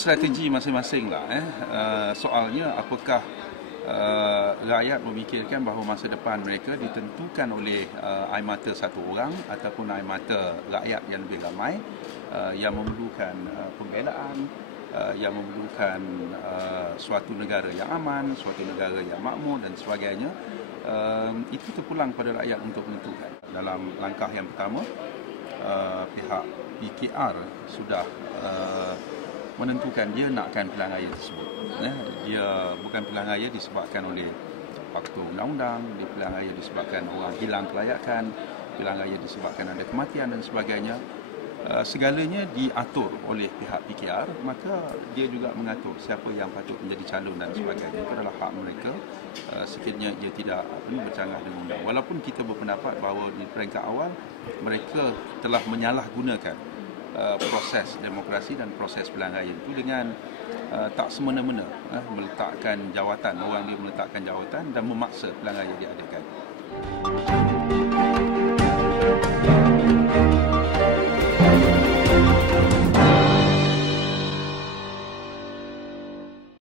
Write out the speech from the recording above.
strategi masing-masing lah. Soalnya apakah rakyat memikirkan bahawa masa depan mereka ditentukan oleh air mata satu orang ataupun air mata rakyat yang lebih ramai yang memerlukan pembelaan, yang memerlukan suatu negara yang aman, suatu negara yang makmur dan sebagainya. Itu terpulang pada rakyat untuk menentukan. Dalam langkah yang pertama, pihak PKR sudah menentukan dia nakkan pilihan raya tersebut. Dia bukan pilihan raya disebabkan oleh faktor undang-undang, dia pilihan raya disebabkan orang hilang kelayakan, pilihan raya disebabkan ada kematian dan sebagainya. Segalanya diatur oleh pihak PKR, maka dia juga mengatur siapa yang patut menjadi calon dan sebagainya. Itu adalah hak mereka, sekiranya ia tidak bercanggah dengan undang. Walaupun kita berpendapat bahawa di peringkat awal mereka telah menyalahgunakan proses demokrasi dan proses pilihan raya itu dengan tak semena-mena meletakkan jawatan, orang dia meletakkan jawatan dan memaksa pilihan raya diadakan.